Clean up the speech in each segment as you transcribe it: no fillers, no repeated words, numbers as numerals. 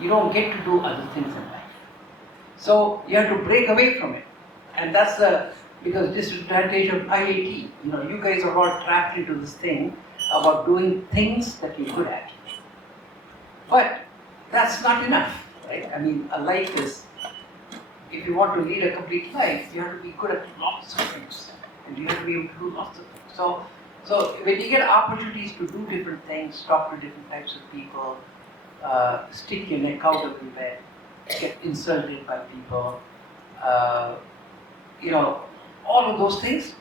you don't get to do other things in life. So you have to break away from it. And that's the, because disadvantage of IIT. You guys are all trapped into this thing about doing things that you're good at. But that's not enough, right? I mean, a life is, if you want to lead a complete life, you have to be good at lots of things. And you have to be able to do lots of things. So when you get opportunities to do different things, talk to different types of people, stick your neck out a little bit, get insulted by people, all of those things,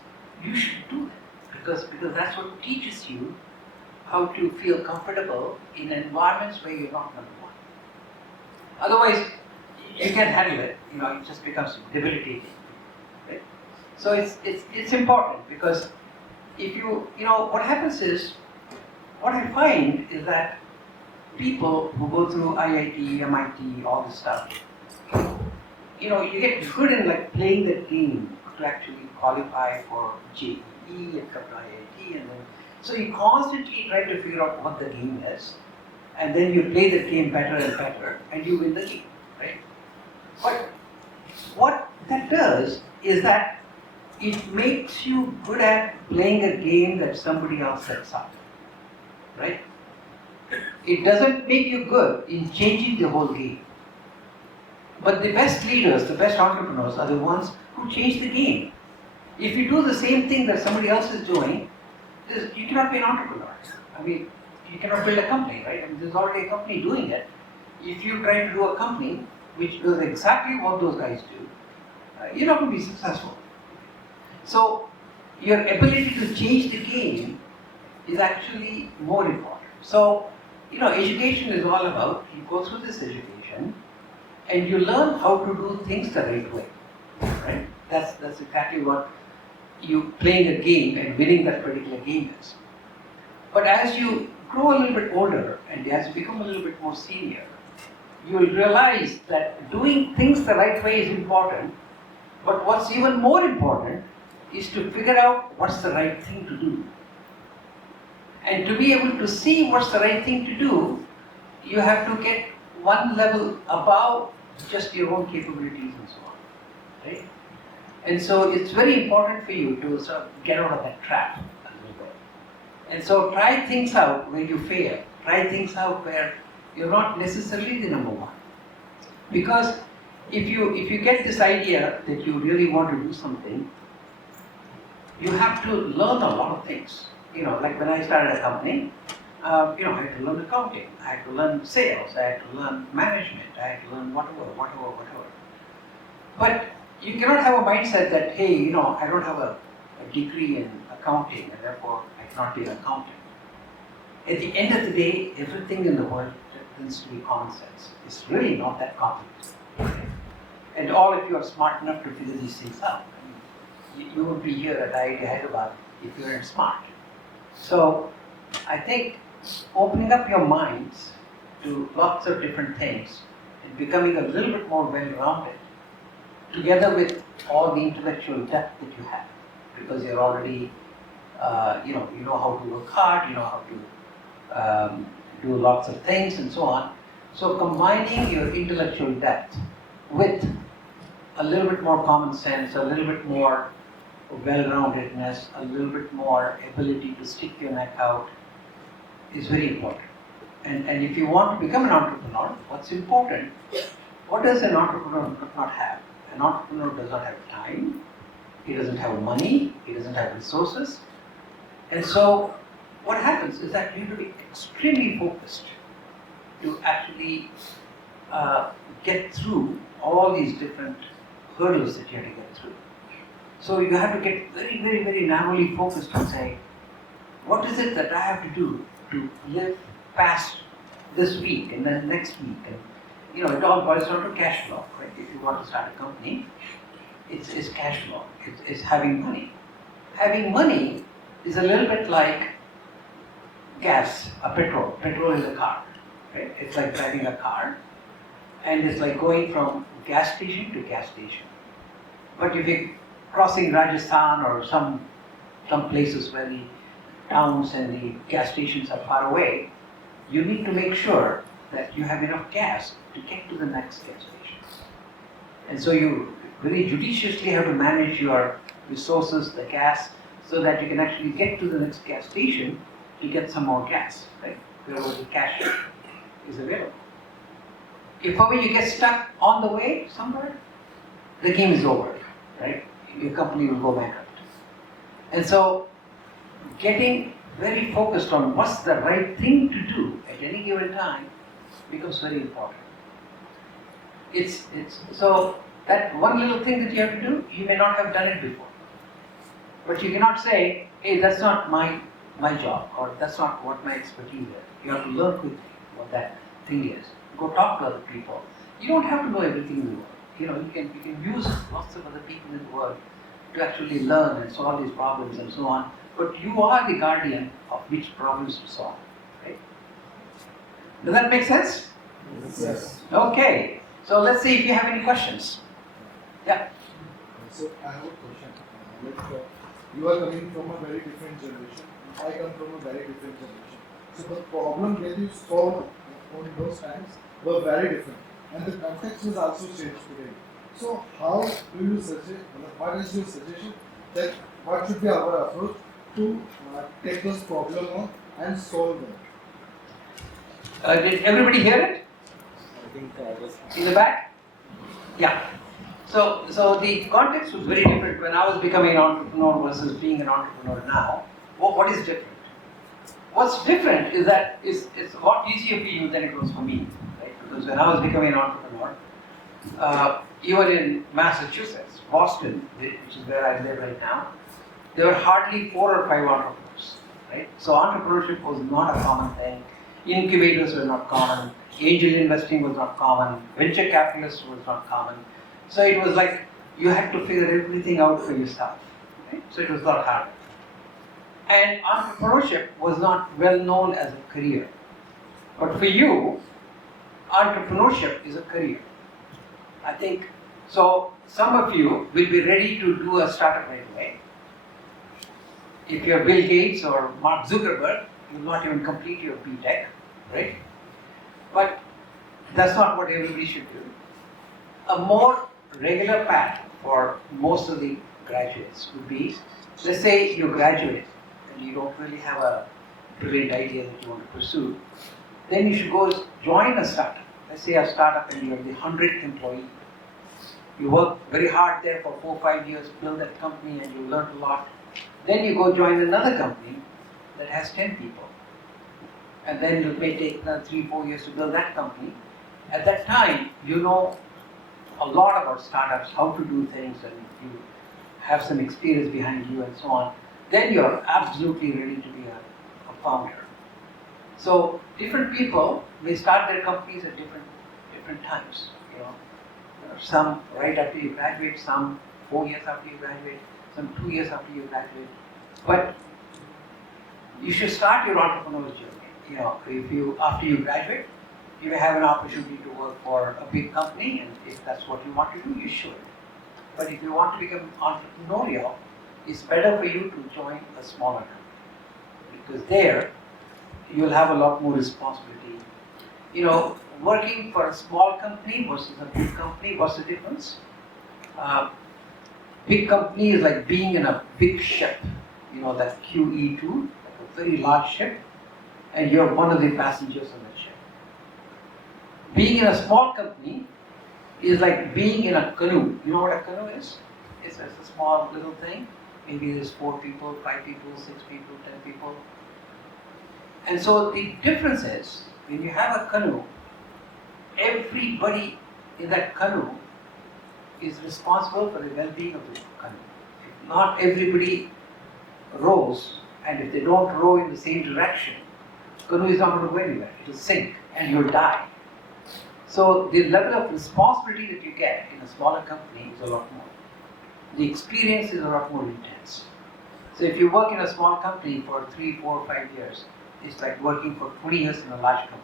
you should do them. Because that's what teaches you how to feel comfortable in environments where you're not number one. Otherwise, you can't handle it. It just becomes debilitating. Right? So it's important, because if what happens is, what I find is that people who go through IIT, MIT, all this stuff, you get good in like playing the game to actually qualify for JEE and come to IIT, and then so you constantly try to figure out what the game is, and then you play the game better and better, and you win the game, right? But what that does is that it makes you good at playing a game that somebody else sets up, right? It doesn't make you good in changing the whole game. But the best leaders, the best entrepreneurs are the ones who change the game. If you do the same thing that somebody else is doing, you cannot be an entrepreneur. I mean, you cannot build a company, right? I mean, there's already a company doing it. If you try to do a company which does exactly what those guys do, you're not going to be successful. So, your ability to change the game is actually more important. So, education is all about, you go through this education and you learn how to do things the right way, right? That's exactly what you playing a game and winning that particular game is. But as you grow a little bit older and as you become a little bit more senior, you will realize that doing things the right way is important, but what's even more important is to figure out what's the right thing to do. And to be able to see what's the right thing to do, you have to get one level above just your own capabilities and so on, right? And so it's very important for you to sort of get out of that trap a little bit. And so try things out where you fail. Try things out where you're not necessarily the number one. Because if you get this idea that you really want to do something, you have to learn a lot of things. Like when I started a company, I had to learn accounting, I had to learn sales, I had to learn management, I had to learn whatever. But you cannot have a mindset that, hey, I don't have a degree in accounting and therefore I cannot be an accountant. At the end of the day, everything in the world tends to be common sense. It's really not that complicated. And all of you are smart enough to figure these things out. You would be here at IIT Hyderabad if you weren't smart. So I think opening up your minds to lots of different things and becoming a little bit more well-rounded, together with all the intellectual depth that you have, because you're already, you know how to work hard, you know how to do lots of things and so on. So combining your intellectual depth with a little bit more common sense, a little bit more well-roundedness, a little bit more ability to stick your neck out is very important. And if you want to become an entrepreneur, what's important, what does an entrepreneur not have? An entrepreneur does not have time, he doesn't have money, he doesn't have resources. And so what happens is that you have to be extremely focused to actually get through all these different hurdles that you have to get through. So you have to get very, very, very narrowly focused and say, what is it that I have to do to live past this week and then next week? And it all boils down to cash flow, right? If you want to start a company, it's cash flow, it's having money. Having money is a little bit like gas, petrol. Petrol is a car, right? It's like driving a car, and it's like going from gas station to gas station. But if you're crossing Rajasthan or some places where the towns and the gas stations are far away, you need to make sure that you have enough gas to get to the next gas station. And so you very judiciously have to manage your resources, the gas, so that you can actually get to the next gas station to get some more gas, right? Wherever the cash is available. If ever you get stuck on the way somewhere, the game is over, right? Your company will go bankrupt. And so, getting very focused on what's the right thing to do at any given time becomes very important. So that one little thing that you have to do, you may not have done it before. But you cannot say, hey, that's not my job, or that's not what my expertise is. You have to learn quickly what that thing is. Go talk to other people. You don't have to know everything in the world. You can use lots of other people in the world to actually learn and solve these problems and so on. But you are the guardian of which problems to solve. Right? Does that make sense? Yes. Okay. So let's see if you have any questions. Yeah. So I have a question. You are coming from a very different generation. I come from a very different generation. So the problem that you solved on those times were very different, and the context is also changed today. So how do you suggest? What is your suggestion that what should be our approach to take those problems on and solve them? Did everybody hear it? I think I was In the back? Yeah. So the context was very different when I was becoming an entrepreneur versus being an entrepreneur now. What is different? What's different is that it's a lot easier for you than it was for me, right? Because when I was becoming an entrepreneur, even in Massachusetts, Boston, which is where I live right now, there were hardly 4 or 5 entrepreneurs, right? So entrepreneurship was not a common thing. Incubators were not common. Angel investing was not common. Venture capitalists was not common. So it was like you had to figure everything out for yourself, right? So it was a lot harder. And entrepreneurship was not well known as a career. But for you, entrepreneurship is a career. I think, so some of you will be ready to do a startup right away. If you're Bill Gates or Mark Zuckerberg, you will not even complete your BTech, right? But that's not what everybody should do. A more regular path for most of the graduates would be, let's say you graduate and you don't really have a brilliant idea that you want to pursue, then you should go join a startup. Let's say a startup and you're the 100th employee. You work very hard there for 4 or 5 years, build that company and you learn a lot. Then you go join another company that has 10 people. And then it may take 3 or 4 years to build that company. At that time, you know a lot about startups, how to do things, and you have some experience behind you and so on. Then you're absolutely ready to be a founder. So different people may start their companies at different times. Some right after you graduate, some 4 years after you graduate, some 2 years after you graduate. But you should start your entrepreneurial journey. If you after you graduate, you may have an opportunity to work for a big company, and if that's what you want to do, you should. But if you want to become entrepreneurial, it's better for you to join a smaller company, because there you'll have a lot more responsibility. Working for a small company versus a big company, what's the difference? Big company is like being in a big ship, that QE2, a very large ship, and you're one of the passengers on that ship. Being in a small company is like being in a canoe. You know what a canoe is? It's a small little thing. Maybe there's 4 people, 5 people, 6 people, 10 people. And so the difference is, when you have a canoe, everybody in that canoe is responsible for the well-being of the canoe. If not everybody rows, and if they don't row in the same direction, the canoe is not going to go anywhere. It will sink and you'll die. So the level of responsibility that you get in a smaller company is a lot more. The experience is a lot more intense. So if you work in a small company for 3, 4, 5 years, it's like working for 20 years in a large company.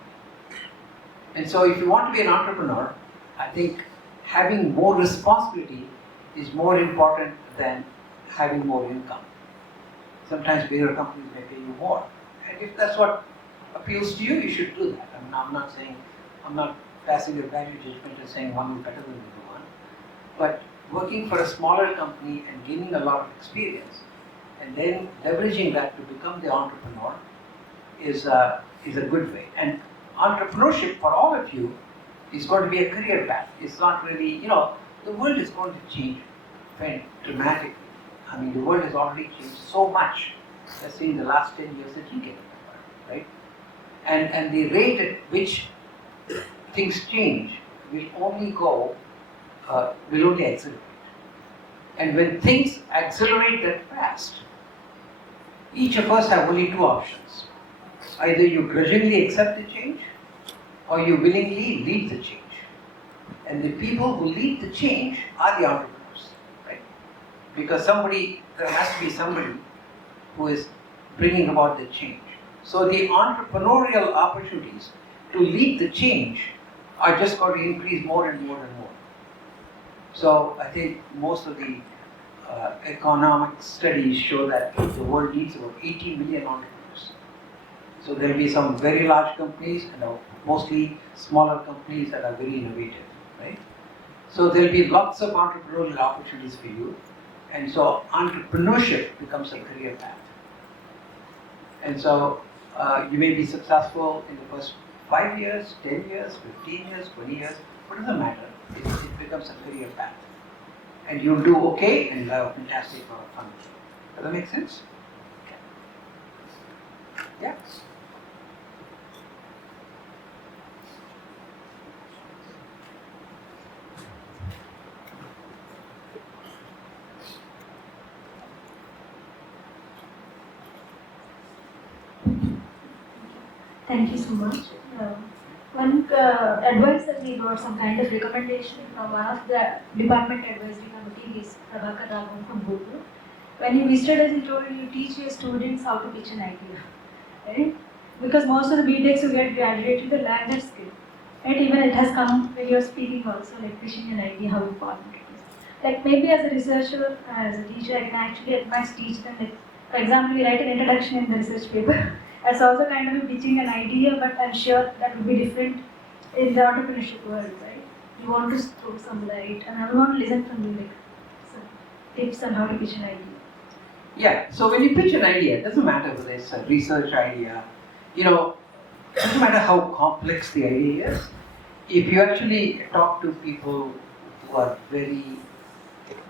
And so if you want to be an entrepreneur, I think having more responsibility is more important than having more income. Sometimes bigger companies may pay you more. And if that's what appeals to you, you should do that. I'm not saying I'm not passing a value judgment and saying one is better than the other one, but working for a smaller company and gaining a lot of experience and then leveraging that to become the entrepreneur is a good way. And entrepreneurship for all of you is going to be a career path. It's not really, the world is going to change very dramatically. I mean, the world has already changed so much, let's say in the last 10 years that you can remember, right? And the rate at which things change will only accelerate. And when things accelerate that fast, each of us have only two options. Either you grudgingly accept the change, or you willingly lead the change. And the people who lead the change are the entrepreneurs, right? Because there has to be somebody who is bringing about the change. So the entrepreneurial opportunities to lead the change are just going to increase more and more and more. So I think most of the economic studies show that the world needs about 80 million entrepreneurs. So there will be some very large companies and mostly smaller companies that are very innovative, right? So there will be lots of entrepreneurial opportunities for you, and so entrepreneurship becomes a career path. And so you may be successful in the first 5 years, 10 years, 15 years, 20 years, what does it matter? It becomes a career path. And you'll do okay and you'll have a fantastic amount of fun. Does that make sense? Yeah? Thank you so much. One advice that we got, some kind of recommendation from one of the department advisory committees, Prabhakar Raghavan from Google. When you visited us, he told you teach your students how to pitch an idea, right? Because most of the BTechs who get graduated, they lack that skill, right? Even it has come when you're speaking also, like pitching an idea, how important it is. Like maybe as a researcher, as a teacher, I can actually at max teach them. Like, for example, we write an introduction in the research paper. That's also kind of pitching an idea, but I'm sure that will be different in the entrepreneurship world, right? You want to throw some light, and I want to listen from you, like some tips on how to pitch an idea. Yeah, so when you pitch an idea, it doesn't matter whether it's a research idea, it doesn't matter how complex the idea is. If you actually talk to people who are very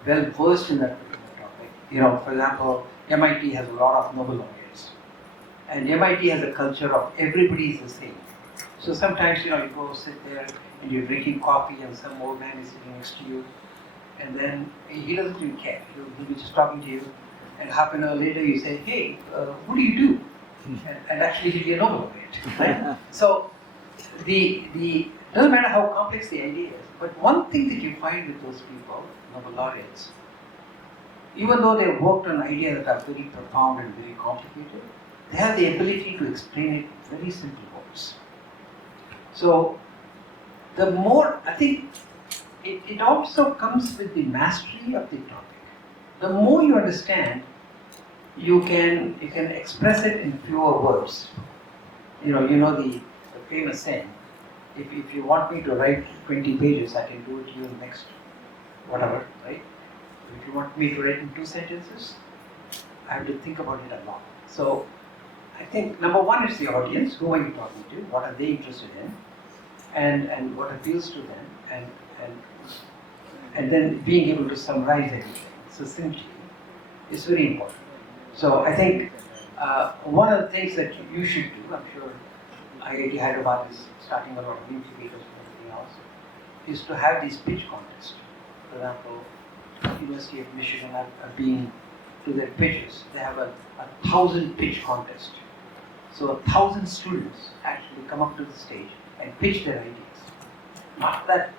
well versed in that particular topic, for example, MIT has a lot of Nobel laureates. And MIT has a culture of everybody is the same. So sometimes, you go sit there and you're drinking coffee and some old man is sitting next to you, and then he doesn't even care. He'll be just talking to you, and half an hour later you say, hey, what do you do? And actually he'll be a Nobel laureate, right? So the doesn't matter how complex the idea is, but one thing that you find with those people, Nobel laureates, even though they've worked on ideas that are very profound and very complicated, they have the ability to explain it in very simple words. So the more, I think, it also comes with the mastery of the topic. The more you understand, you can express it in fewer words. The famous saying, if you want me to write 20 pages, I can do it to you in the next whatever, right? If you want me to write in 2 sentences, I have to think about it a lot. So I think number one is the audience. Who are you talking to? What are they interested in? And what appeals to them? And then being able to summarize everything succinctly is very important. So I think one of the things that you should do, I'm sure IIT Hyderabad is starting a lot of incubators and everything else, is to have these pitch contests. For example, University of Michigan have been to their pitches. They have a 1,000 pitch contest. So 1,000 students actually come up to the stage and pitch their ideas. Not that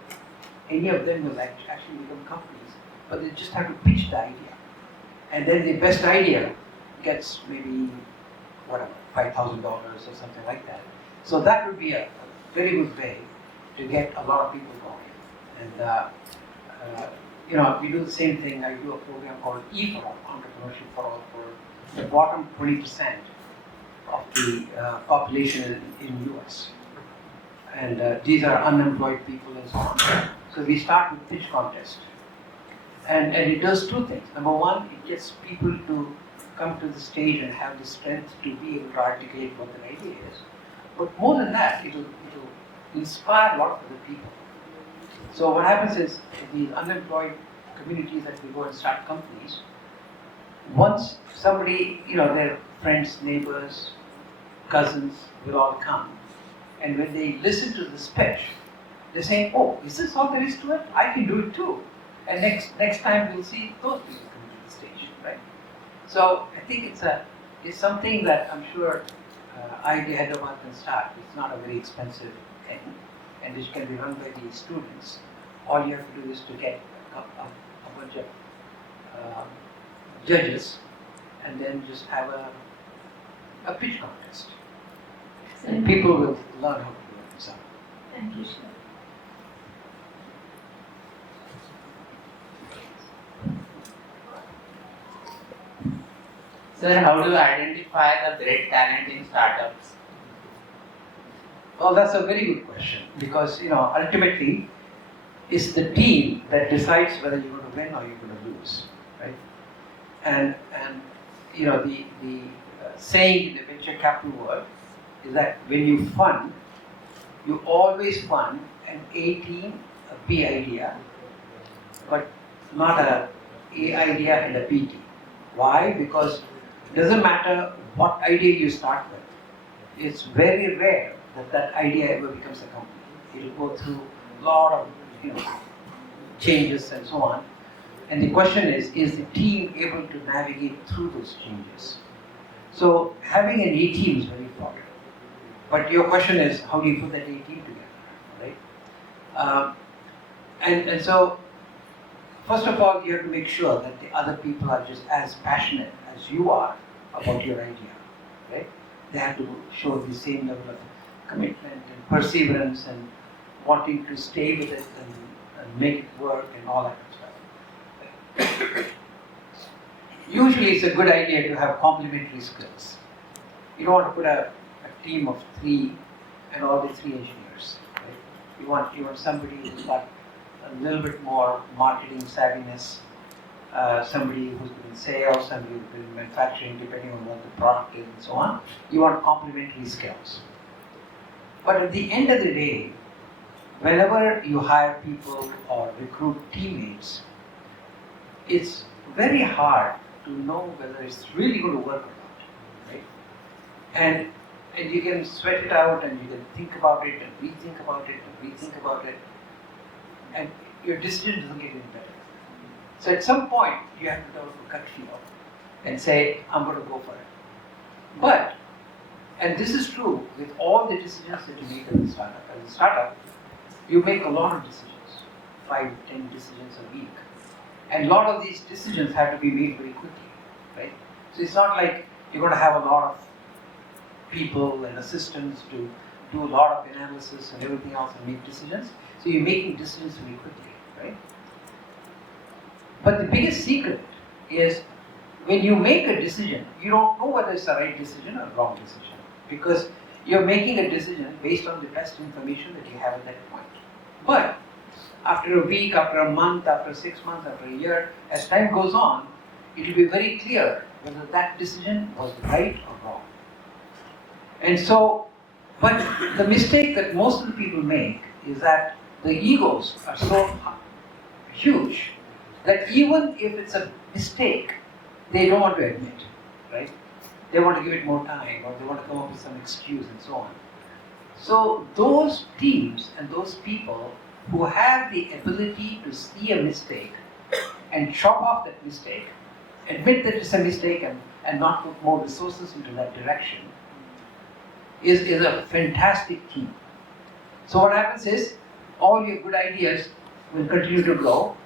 any of them will actually become companies, but they just have to pitch the idea. And then the best idea gets maybe, $5,000 or something like that. So that would be a very good way to get a lot of people going. And we do the same thing. I do a program called E for All, Entrepreneurship for All, for the bottom 20% of the population in the US. and these are unemployed people and so on. So we start with pitch contest. And it does two things. Number one, it gets people to come to the stage and have the strength to be able to articulate what their idea is. But more than that, it'll inspire a lot of other people. So what happens is, these unemployed communities that we go and start companies, once somebody, their friends, neighbors, cousins will all come, and when they listen to this pitch, they say, "Oh, is this all there is to it? I can do it too." And next time we'll see those people come to the stage, right? So I think it's something that I'm sure IIT Hyderabad can start. It's not a very expensive thing, and it can be run by the students. All you have to do is to get a bunch of judges, and then just have a pitch contest. And people will learn how to do it themselves. Thank you, sir. Sir, how do you identify the great talent in startups? Well, that's a very good question, because ultimately it's the team that decides whether you're going to win or you're going to lose, right? And the saying in the venture capital world is that when you fund, you always fund an A team, a B idea, but not a A idea and a B team. Why? Because it doesn't matter what idea you start with. It's very rare that idea ever becomes a company. It'll go through a lot of changes and so on. And the question is the team able to navigate through those changes? So having an A team is very important. But your question is, how do you put that A team together, right? And so, first of all, you have to make sure that the other people are just as passionate as you are about your idea, right? They have to show the same level of commitment and perseverance and wanting to stay with it and make it work and all that stuff. Usually it's a good idea to have complementary skills. You don't want to put a team of 3 and all the 3 engineers, right? You want somebody who's got a little bit more marketing savviness, somebody who's been in sales, somebody who's been in manufacturing, depending on what the product is and so on. You want complementary skills. But at the end of the day, whenever you hire people or recruit teammates, it's very hard to know whether it's really going to work or not, right? And you can sweat it out, and you can think about it and rethink about it and rethink about it, and your decision doesn't get any better. So at some point, you have to develop a gut feel and say, I'm going to go for it. But, and this is true with all the decisions that you make as a startup. As a startup, you make a lot of decisions, 5, 10 decisions a week. And a lot of these decisions have to be made very quickly, right? So it's not like you're going to have a lot of people and assistants to do a lot of analysis and everything else and make decisions. So you're making decisions very quickly, right? But the biggest secret is when you make a decision, you don't know whether it's the right decision or wrong decision, because you're making a decision based on the best information that you have at that point. But after a week, after a month, after 6 months, after a year, as time goes on, it will be very clear whether that decision was right or wrong. And so, but the mistake that most of the people make is that the egos are so huge that even if it's a mistake, they don't want to admit, right? They want to give it more time, or they want to come up with some excuse and so on. So those teams and those people who have the ability to see a mistake and chop off that mistake, admit that it's a mistake and not put more resources into that direction, is a fantastic team. So what happens is, all your good ideas will continue to grow,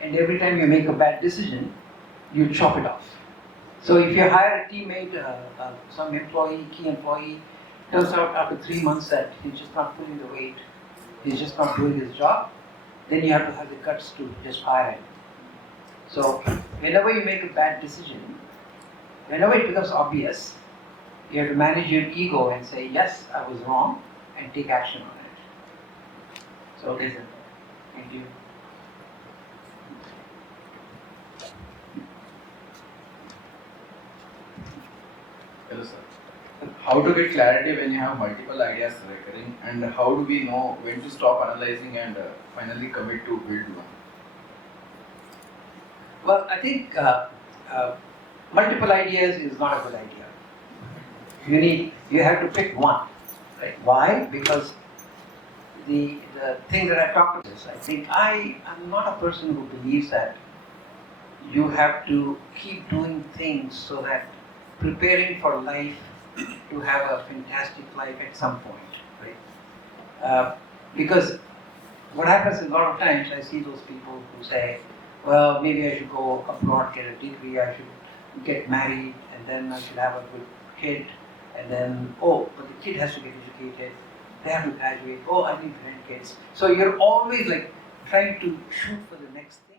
and every time you make a bad decision, you chop it off. So if you hire a teammate, some employee, key employee, turns out after 3 months that he's just not pulling the weight, he's just not doing his job, then you have to have the guts to just fire him. So whenever you make a bad decision, whenever it becomes obvious, you have to manage your ego and say, yes, I was wrong, and take action on it. So, Okay, sir. Thank you. Hello, sir. How to get clarity when you have multiple ideas recurring, and how do we know when to stop analyzing and finally commit to build one? well, I think multiple ideas is not a good idea. You have to pick one, right? Why? Because the thing that I talked about is, I think I am not a person who believes that you have to keep doing things so that preparing for life to have a fantastic life at some point, right? Because what happens is a lot of times I see those people who say, well, maybe I should go abroad, get a degree, I should get married, and then I should have a good kid, and then, oh, but the kid has to get educated, they have to graduate, oh, I need grandkids. So you're always like trying to shoot for the next thing.